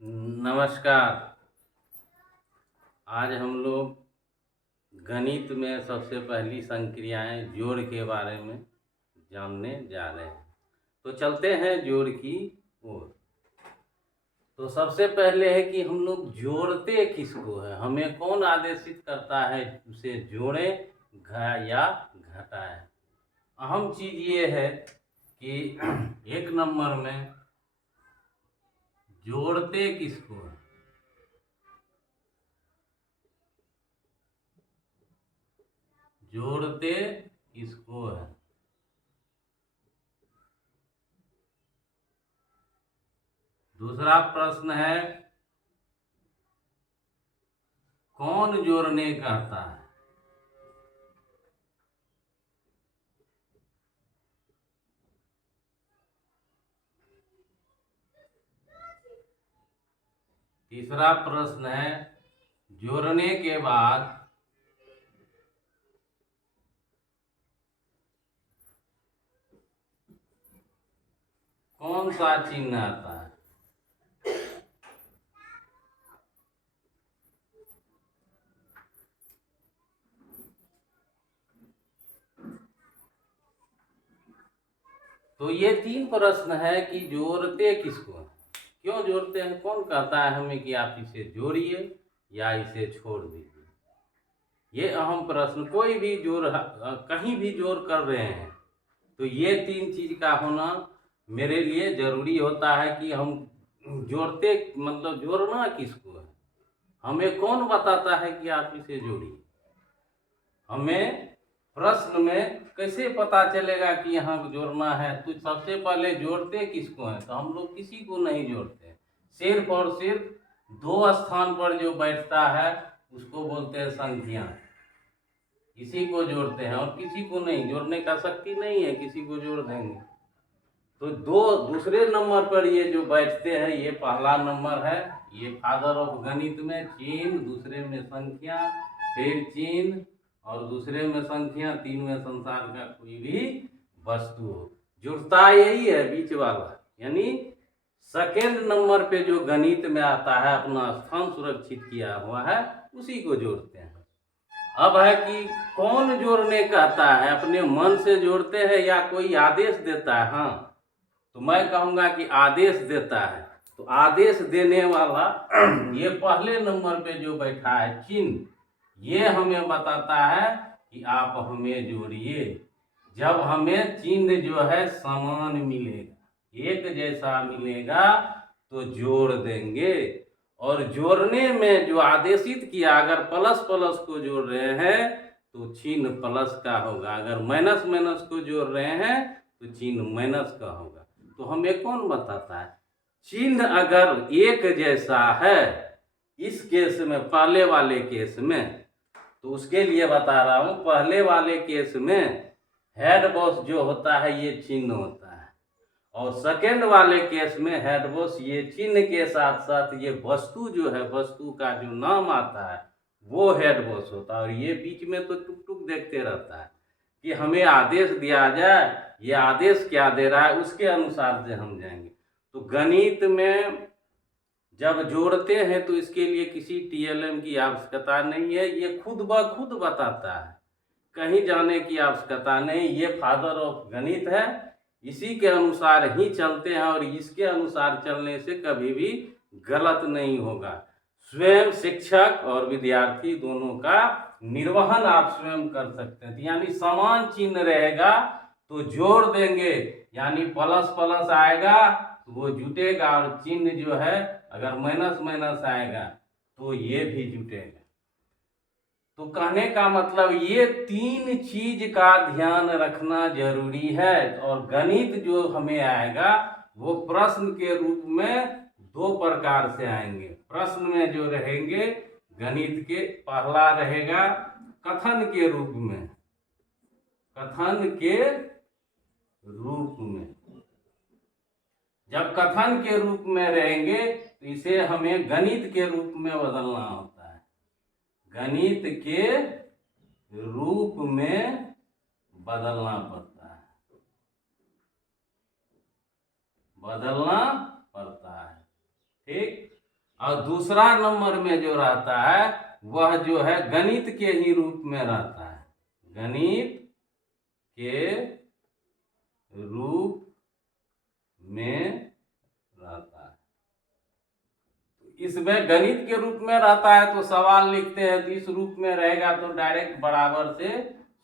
नमस्कार। आज हम लोग गणित में सबसे पहली संक्रियाएं जोड़ के बारे में जानने जा रहे हैं। तो चलते हैं जोड़ की ओर। तो सबसे पहले है कि हम लोग जोड़ते किसको है, हमें कौन आदेशित करता है उसे जोड़े या घटाए। अहम चीज ये है कि एक नंबर में जोड़ते किसको है। जोड़ते किसको है। दूसरा प्रश्न है कौन जोड़ने कहता है। तीसरा प्रश्न है जोड़ने के बाद कौन सा चिन्ह आता है। तो ये तीन प्रश्न है कि जोड़ते किसको है, क्यों जोड़ते हैं, कौन कहता है हमें कि आप इसे जोड़िए या इसे छोड़ दीजिए। ये अहम प्रश्न। कोई भी जोड़ कहीं भी जोड़ कर रहे हैं तो ये तीन चीज का होना मेरे लिए जरूरी होता है कि हम जोड़ते मतलब जोड़ना किसको है, हमें कौन बताता है कि आप इसे जोड़िए। हमें प्रश्न में कैसे पता चलेगा कि यहाँ जोड़ना है। तो सबसे पहले जोड़ते किसको है, तो हम लोग किसी को नहीं जोड़ते। सिर्फ और सिर्फ दो स्थान पर जो बैठता है उसको बोलते हैं संख्या, इसी को जोड़ते हैं और किसी को नहीं। जोड़ने का शक्ति नहीं है, किसी को जोड़ देंगे तो दूसरे नंबर पर ये जो बैठते हैं ये पहला नंबर है। ये फादर ऑफ गणित में चिन्ह, दूसरे में संख्या, फिर चिन्ह और दूसरे में संख्या, तीन में संसार का कोई भी वस्तु हो। जुड़ता यही है बीच वाला, यानी सेकेंड नंबर पे जो गणित में आता है अपना स्थान सुरक्षित किया हुआ है उसी को जोड़ते हैं। अब है कि कौन जोड़ने कहता है, अपने मन से जोड़ते हैं या कोई आदेश देता है। हाँ, तो मैं कहूँगा कि आदेश देता है। तो आदेश देने वाला ये पहले नंबर पे जो बैठा है चिन्ह, ये हमें बताता है कि आप हमें जोड़िए। जब हमें चिन्ह जो है समान मिलेगा, एक जैसा मिलेगा तो जोड़ देंगे। और जोड़ने में जो आदेशित किया, अगर प्लस प्लस को जोड़ रहे हैं तो चिन्ह प्लस का होगा, अगर माइनस माइनस को जोड़ रहे हैं तो चिन्ह माइनस का होगा। तो हमें कौन बताता है, चिन्ह अगर एक जैसा है इस केस में, पहले वाले केस में, तो उसके लिए बता रहा हूं। पहले वाले केस में हेड बॉस जो होता है ये चिन्ह होता है, और सेकेंड वाले केस में हेड बॉस ये चिन्ह के साथ साथ ये वस्तु जो है, वस्तु का जो नाम आता है वो हेड बॉस होता है। और ये बीच में तो टुक टुक देखते रहता है कि हमें आदेश दिया जाए, ये आदेश क्या दे रहा है उसके अनुसार से हम जाएंगे। तो गणित में जब जोड़ते हैं तो इसके लिए किसी टीएलएम की आवश्यकता नहीं है, ये खुद ब खुद बताता है, कहीं जाने की आवश्यकता नहीं। ये फादर ऑफ गणित है, इसी के अनुसार ही चलते हैं और इसके अनुसार चलने से कभी भी गलत नहीं होगा। स्वयं शिक्षक और विद्यार्थी दोनों का निर्वहन आप स्वयं कर सकते हैं। यानी समान चिन्ह रहेगा तो जोड़ देंगे, यानी प्लस प्लस आएगा तो वो जुटेगा, और चिन्ह जो है अगर माइनस माइनस आएगा तो ये भी जुटेगा। तो कहने का मतलब ये तीन चीज का ध्यान रखना जरूरी है। और गणित जो हमें आएगा वो प्रश्न के रूप में दो प्रकार से आएंगे। प्रश्न में जो रहेंगे गणित के, पहला रहेगा कथन के रूप में, कथन के रूप में। जब कथन के रूप में रहेंगे तो इसे हमें गणित के रूप में बदलना होता है, गणित के रूप में बदलना पड़ता है, बदलना पड़ता है। ठीक। और दूसरा नंबर में जो रहता है वह जो है गणित के ही रूप में रहता है, गणित के रूप में रहता है। इसमें गणित के रूप में रहता है तो सवाल लिखते हैं तो इस रूप में रहेगा तो डायरेक्ट बराबर से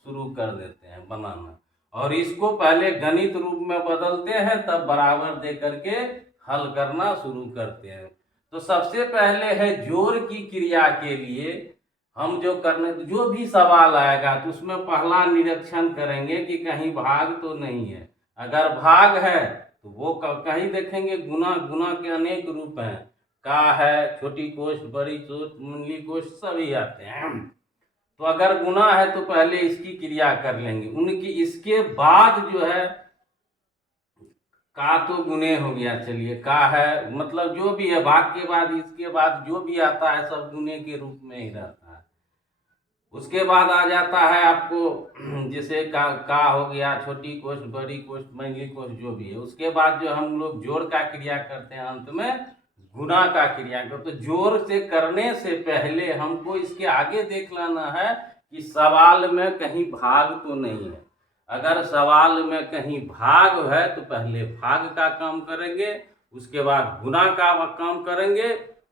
शुरू कर देते हैं बनाना, और इसको पहले गणित रूप में बदलते हैं तब बराबर दे करके हल करना शुरू करते हैं। तो सबसे पहले है जोड़ की क्रिया के लिए हम जो भी सवाल आएगा तो उसमें पहला निरीक्षण करेंगे कि कहीं भाग तो नहीं है। अगर भाग है तो वो कहीं देखेंगे गुना के अनेक रूप हैं, का है, छोटी कोष्ठ, बड़ी कोष्ठ, मुंडली कोष्ठ सभी आते हैं। तो अगर गुना है तो पहले इसकी क्रिया कर लेंगे उनकी, इसके बाद जो है का तो गुने हो गया, चलिए का है मतलब जो भी है भाग के बाद इसके बाद जो भी आता है सब गुने के रूप में ही रहता है। उसके बाद आ जाता है आपको जैसे का हो गया, छोटी कोष्ठ, बड़ी कोष्ठ, मंझली कोष्ठ जो भी है। उसके बाद जो हम लोग जोड़ का क्रिया करते हैं अंत में गुना का क्रिया करते। तो जोड़ से करने से पहले हमको इसके आगे देख लेना है कि सवाल में कहीं भाग तो नहीं है। अगर सवाल में कहीं भाग है तो पहले भाग का काम करेंगे, उसके बाद गुना का काम करेंगे,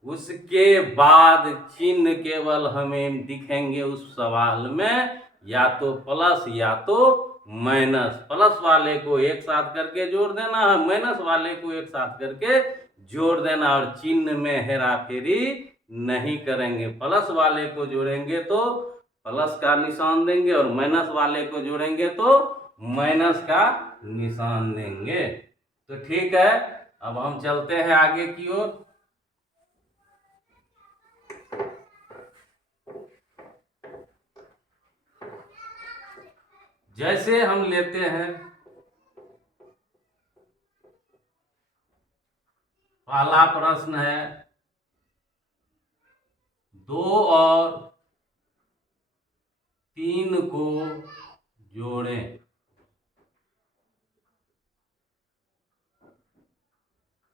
उसके बाद चिन्ह केवल हमें दिखेंगे उस सवाल में या तो प्लस या तो माइनस। प्लस वाले को एक साथ करके जोड़ देना है, माइनस वाले को एक साथ करके जोड़ देना, और चिन्ह में हेरा फेरी नहीं करेंगे। प्लस वाले को जोड़ेंगे तो प्लस का निशान देंगे और माइनस वाले को जोड़ेंगे तो माइनस का निशान देंगे। तो ठीक है, अब हम चलते हैं आगे की ओर। जैसे हम लेते हैं पहला प्रश्न है 2 और 3 को जोड़ें।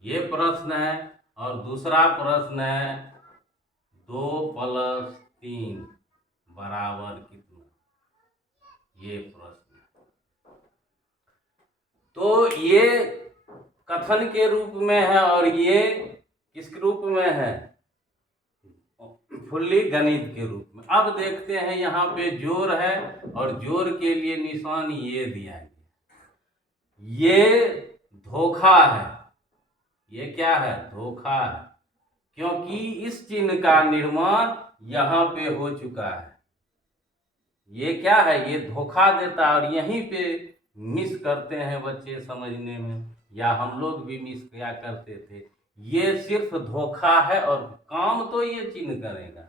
ये प्रश्न है। और दूसरा प्रश्न है 2 + 3 बराबर कितना, ये प्रश्न है। तो ये कथन के रूप में है और ये किस रूप में है, फुल्ली गणित के रूप में। अब देखते हैं यहाँ पे जोड़ है और जोड़ के लिए निशान ये दिया गया, ये धोखा है। ये क्या है, धोखा है, क्योंकि इस चिन्ह का निर्माण यहाँ पे हो चुका है। ये क्या है, ये धोखा देता है और यहीं पे मिस करते हैं बच्चे समझने में, या हम लोग भी मिस किया करते थे। ये सिर्फ धोखा है और काम तो ये चिन्ह करेगा,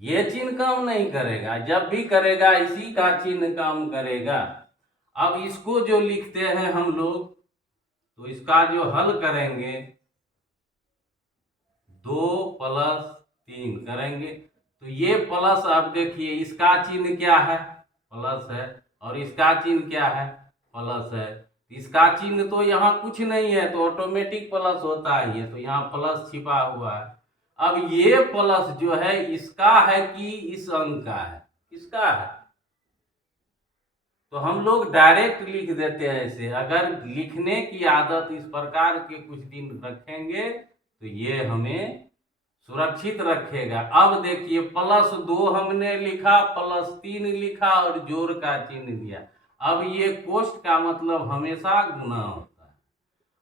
ये चिन्ह काम नहीं करेगा। जब भी करेगा इसी का चिन्ह काम करेगा। अब इसको जो लिखते हैं हम लोग, तो इसका जो हल करेंगे 2 + 3 करेंगे। तो ये प्लस, आप देखिए इसका चिन्ह क्या है, प्लस है, और इसका चिन्ह क्या है, प्लस है। इसका चिन्ह तो यहाँ कुछ नहीं है तो ऑटोमेटिक प्लस होता है, ये तो यहाँ प्लस छिपा हुआ है। अब ये प्लस जो है इसका है कि इस अंक का है, किसका है, तो हम लोग डायरेक्ट लिख देते हैं ऐसे। अगर लिखने की आदत इस प्रकार के कुछ दिन रखेंगे तो ये हमें सुरक्षित रखेगा। अब देखिए +2 हमने लिखा, +3 लिखा और जोड़ का चिन्ह दिया। अब ये कोष्ठ का मतलब हमेशा गुना होता है।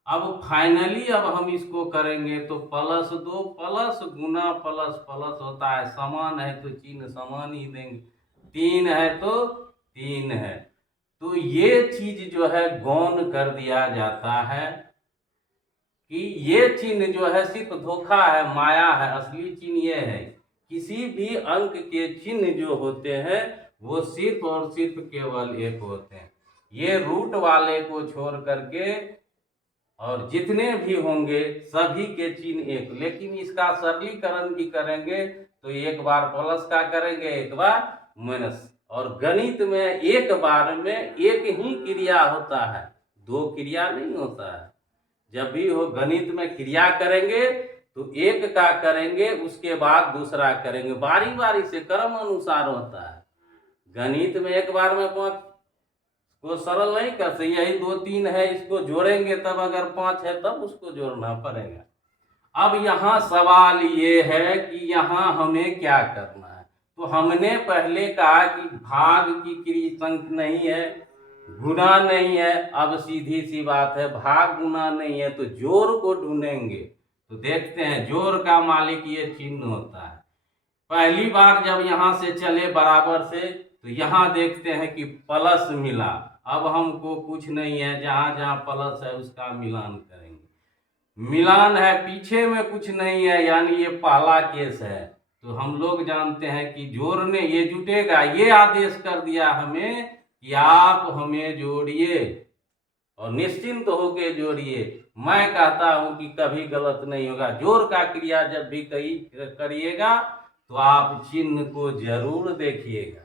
अब फाइनली अब हम इसको करेंगे तो +2 प्लस गुना प्लस प्लस होता है, समान है तो चिन्ह समान ही देंगे, 3 है तो 3 है। तो ये चीज जो है गौण कर दिया जाता है कि ये चिन्ह जो है सिर्फ धोखा है, माया है। असली चिन्ह ये है, किसी भी अंक के चिन्ह जो होते हैं वो सिर्फ और सिर्फ केवल एक होते हैं। ये रूट वाले को छोड़ करके और जितने भी होंगे सभी के चिन्ह एक। लेकिन इसका सरलीकरण भी करेंगे तो एक बार प्लस का करेंगे, एक बार माइनस। और गणित में एक बार में एक ही क्रिया होता है, 2 क्रिया नहीं होता है। जब भी हो गणित में क्रिया करेंगे तो एक का करेंगे उसके बाद दूसरा करेंगे, बारी बारी से क्रम अनुसार होता है। गणित में एक बार में 5 को सरल नहीं कर सकते, यही 2 3 है, इसको जोड़ेंगे तब, अगर 5 है तब उसको जोड़ना पड़ेगा। अब यहाँ सवाल ये है कि यहाँ हमें क्या करना है। तो हमने पहले कहा कि भाग की क्रिया अंक नहीं है, गुना नहीं है। अब सीधी सी बात है, भाग गुना नहीं है तो जोड़ को ढूंढेंगे। तो देखते हैं, जोड़ का मालिक ये चिन्ह होता है। पहली बार जब यहाँ से चले बराबर से, तो यहाँ देखते हैं कि प्लस मिला। अब हमको कुछ नहीं है, जहाँ जहाँ प्लस है उसका मिलान करेंगे। मिलान है, पीछे में कुछ नहीं है, यानी ये पहला केस है। तो हम लोग जानते हैं कि जोड़ने ये जुटेगा। ये आदेश कर दिया हमें कि आप हमें जोड़िए और निश्चिंत होके जोड़िए। मैं कहता हूं कि कभी गलत नहीं होगा। जोड़ का क्रिया जब भी करिएगा तो आप चिन्ह को जरूर देखिएगा।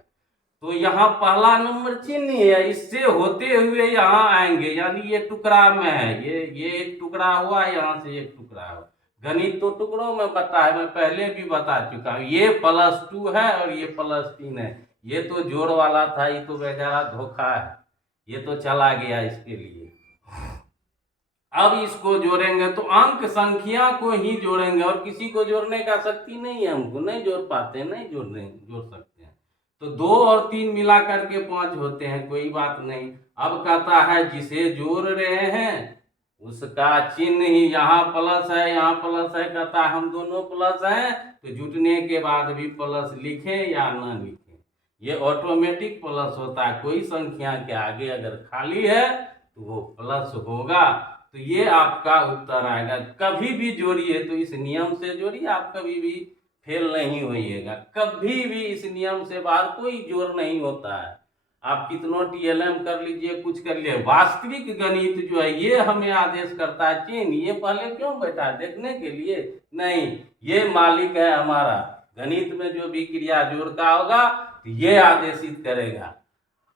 तो यहाँ पहला नंबर चिन्ह है, इससे होते हुए यहाँ आएंगे, यानी ये टुकड़ा में है, ये एक टुकड़ा हुआ, यहाँ से एक टुकड़ा हुआ। गणित तो टुकड़ों में पता है, मैं पहले भी बता चुका हूँ। ये +2 है और ये +3 है। ये तो जोड़ वाला था, ये तो बेचारा धोखा है, ये तो चला गया इसके लिए। अब इसको जोड़ेंगे तो अंक संख्या को ही जोड़ेंगे, और किसी को जोड़ने का शक्ति नहीं है, हमको नहीं जोड़ पाते, नहीं जोड़ सकते हैं। तो 2 और 3 मिला करके 5 होते हैं, कोई बात नहीं। अब कहता है जिसे जोड़ रहे हैं उसका चिन्ह ही, यहाँ प्लस है यहाँ प्लस है, कहता है हम दोनों प्लस हैं, तो जुटने के बाद भी प्लस लिखें या ना लिखें, ये ऑटोमेटिक प्लस होता है। कोई संख्या के आगे अगर खाली है तो वो प्लस होगा। तो ये आपका उत्तर आएगा। कभी भी जोड़िए तो इस नियम से जोड़िए, आप कभी भी फेल नहीं होइएगा। कभी भी इस नियम से बाहर कोई जोड़ नहीं होता है। आप कितनों TLM कर लीजिए, कुछ कर लिए, वास्तविक गणित जो है ये हमें आदेश करता है चिन्ह। ये पहले क्यों बैठा, देखने के लिए नहीं, ये मालिक है हमारा। गणित में जो भी क्रिया जोड़ का होगा तो ये आदेशित करेगा।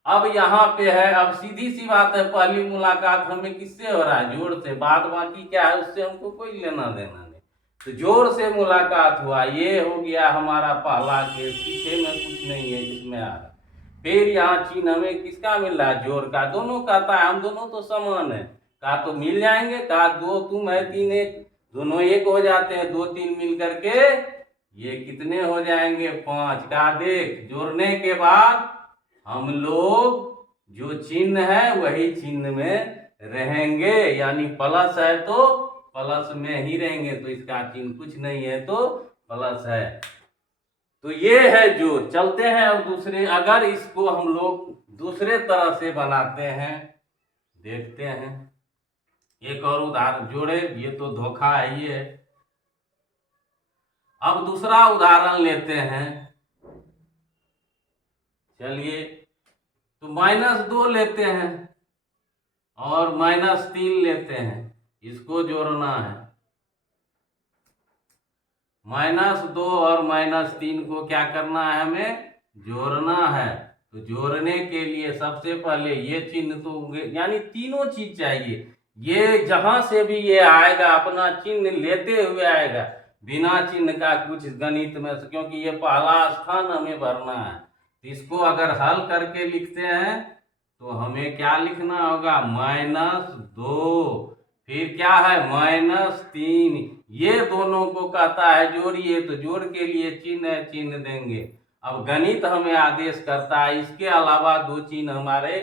अब यहाँ पे है, अब सीधी सी बात है, पहली मुलाकात हमें किससे हो रहा है, जोड़ से। बाद बाकी क्या है उससे हमको कोई लेना देना नहीं। तो जोड़ से मुलाकात हुआ, ये हो गया हमारा पहला केस। पीछे में कुछ नहीं है जिसमें आ रहा। फिर यहाँ चिन्ह हमें किसका मिल रहा है, जोड़ का। दोनों कहता है हम दोनों तो समान है, कहा तो मिल जाएंगे, कहा 2 तुम है 3 1, दोनों एक हो जाते हैं। 2 3 मिल करके ये कितने हो जाएंगे, 5। कहा देख, जोड़ने के बाद हम लोग जो चिन्ह है वही चिन्ह में रहेंगे, यानी प्लस है तो प्लस में ही रहेंगे। तो इसका चिन्ह कुछ नहीं है तो प्लस है। तो ये है जोड़। चलते हैं और दूसरे, अगर इसको हम लोग दूसरे तरह से बनाते हैं, देखते हैं। एक और उदाहरण जोड़े, ये तो धोखा है ये। अब दूसरा उदाहरण लेते हैं, चलिए। तो -2 लेते हैं और -3 लेते हैं, इसको जोड़ना है। -2 और -3 को क्या करना है, हमें जोड़ना है। तो जोड़ने के लिए सबसे पहले ये चिन्ह तो, यानी तीनों चीज चाहिए। ये जहां से भी ये आएगा अपना चिन्ह लेते हुए आएगा, बिना चिन्ह का कुछ गणित में, क्योंकि ये पहला स्थान हमें भरना है। तो इसको अगर हल करके लिखते हैं तो हमें क्या लिखना होगा, -2, फिर क्या है -3। ये दोनों को कहता है जोड़िए, तो जोड़ के लिए चिन्ह देंगे। अब गणित हमें आदेश करता है, इसके अलावा 2 चिन्ह हमारे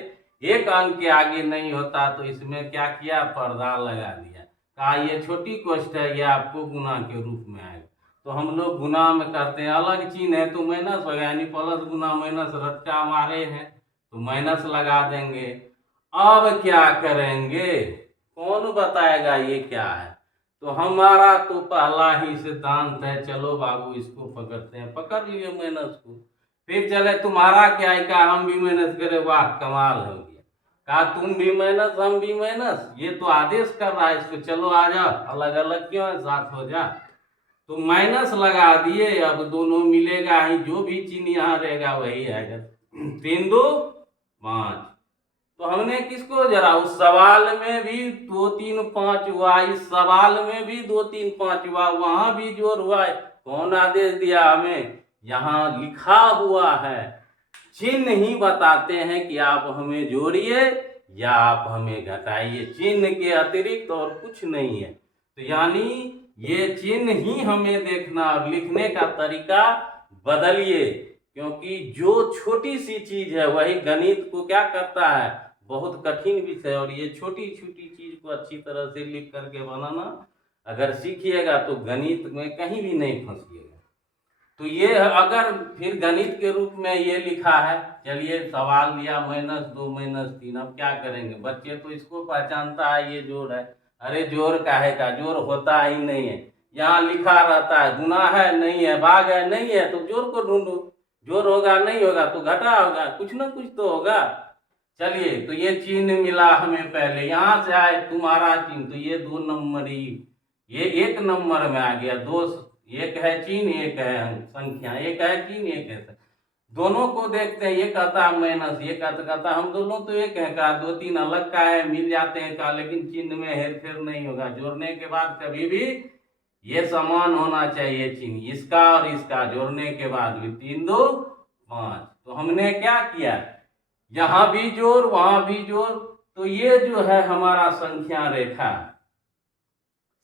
एक अंक के आगे नहीं होता, तो इसमें क्या किया, पर्दा लगा दिया। कहा ये छोटी कोष्ठ है, ये आपको गुना के रूप में आएगा। तो हम लोग गुना में करते हैं, अलग चिन्ह है तो माइनस होगा, यानी प्लस गुना माइनस रट्टा हमारे हैं तो माइनस लगा देंगे। अब क्या करेंगे, कौन बताएगा ये क्या है। तो हमारा तो पहला ही सिद्धांत है, चलो बाबू इसको पकड़ते हैं। पकड़ लिए माइनस को, फिर चले तुम्हारा क्या है, कहा हम भी माइनस करे, वाह कमाल हो गया। कहा तुम भी माइनस हम भी माइनस, ये तो आदेश कर रहा है इसको, चलो आ जा, अलग अलग क्यों है, साथ हो जा। तो माइनस लगा दिए, अब दोनों मिलेगा ही, जो भी चिन्ह यहाँ रहेगा वही आएगा। 3 2 5, तो हमने किसको जरा उस सवाल में भी 2 3 5 हुआ, इस सवाल में भी 2 3 5 हुआ, वहां भी जोर हुआ है। कौन आदेश दिया हमें? यहाँ लिखा हुआ है, चिन्ह ही बताते हैं कि आप हमें जोड़िए या आप हमें घटाइए, चिन्ह के अतिरिक्त और कुछ नहीं है। तो यानी ये चिन्ह ही हमें देखना और लिखने का तरीका बदलिए, क्योंकि जो छोटी सी चीज है वही गणित को क्या करता है, बहुत कठिन विषय। और ये छोटी छोटी चीज को अच्छी तरह से लिख करके बनाना अगर सीखिएगा तो गणित में कहीं भी नहीं फंसिएगा। तो ये अगर फिर गणित के रूप में ये लिखा है, चलिए सवाल लिया -2 -3, अब क्या करेंगे? बच्चे तो इसको पहचानता है ये जोड़ है, अरे जोड़ काहे का, जोड़ होता ही नहीं है। यहाँ लिखा रहता है गुना है नहीं है, भाग है नहीं है, तो जोड़ को ढूंढो। जोड़ होगा नहीं होगा तो घटा होगा, कुछ ना कुछ तो होगा। चलिए, तो ये चिन्ह मिला हमें पहले, यहाँ से आए तुम्हारा चिन्ह, तो ये 2 नंबरी, ये 1 नंबर में आ गया। दो, एक है चिन्ह, एक है संख्या, एक है चिन्ह, एक है दोनों को देखते हैं। ये कहता है माइनस, ये कहता हम दोनों तो एक है का, 2 3 अलग का है, मिल जाते हैं का, लेकिन चिन्ह में हेर फेर नहीं होगा। जोड़ने के बाद कभी भी ये समान होना चाहिए चिन्ह, इसका और इसका जोड़ने के बाद भी 3 2 5। तो हमने क्या किया, यहाँ भी जोड़ वहां भी जोड़। तो ये जो है हमारा संख्या रेखा,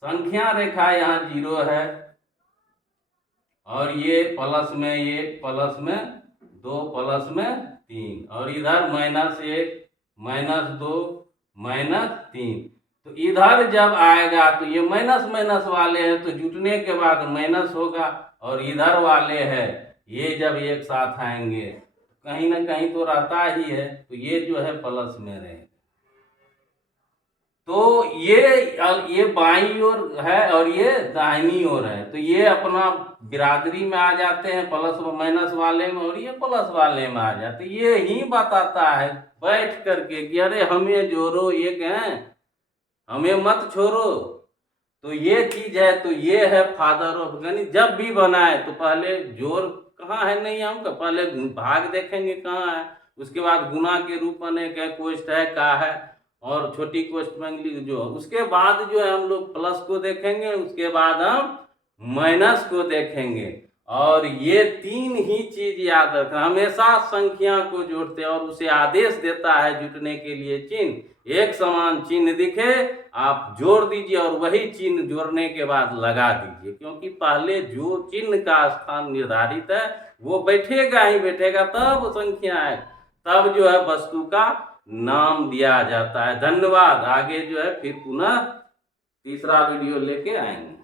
संख्या रेखा यहाँ 0 है, और ये प्लस में 1 प्लस में 2 प्लस में 3, और इधर -1 -2 -3। तो इधर जब आएगा तो ये माइनस माइनस वाले हैं तो जुटने के बाद माइनस होगा, और इधर वाले हैं ये जब एक साथ आएंगे कहीं ना कहीं तो रहता ही है, तो ये जो है प्लस में रहेगा। तो ये बाईं ओर है और ये दाहिनी ओर है, तो ये अपना बिरादरी में आ जाते हैं, प्लस माइनस वाले में, और ये प्लस वाले में आ जाते हैं। ये ही बताता है बैठ करके कि अरे हमें जोड़ो, एक हैं, हमें मत छोड़ो। तो ये चीज है, तो ये है फादर ऑफ गणित। जब भी बनाए तो पहले जोड़ कहाँ है नहीं आऊंगा, पहले भाग देखेंगे कहाँ है, उसके बाद गुना के रूप अनेक है, कोष्ठ है का है, और छोटी कोष्ठ में जो, उसके बाद जो है हम लोग प्लस को देखेंगे, उसके बाद हम माइनस को देखेंगे। और ये 3 ही चीज याद रखना, हमेशा संख्या को जोड़ते हैं और उसे आदेश देता है जुटने के लिए चिन्ह। एक समान चिन्ह दिखे आप जोड़ दीजिए, और वही चिन्ह जोड़ने के बाद लगा दीजिए, क्योंकि पहले जो चिन्ह का स्थान निर्धारित है वो बैठेगा ही बैठेगा, तब संख्या है, तब जो है वस्तु का नाम दिया जाता है। धन्यवाद। आगे जो है फिर पुनः तीसरा वीडियो लेके आएंगे।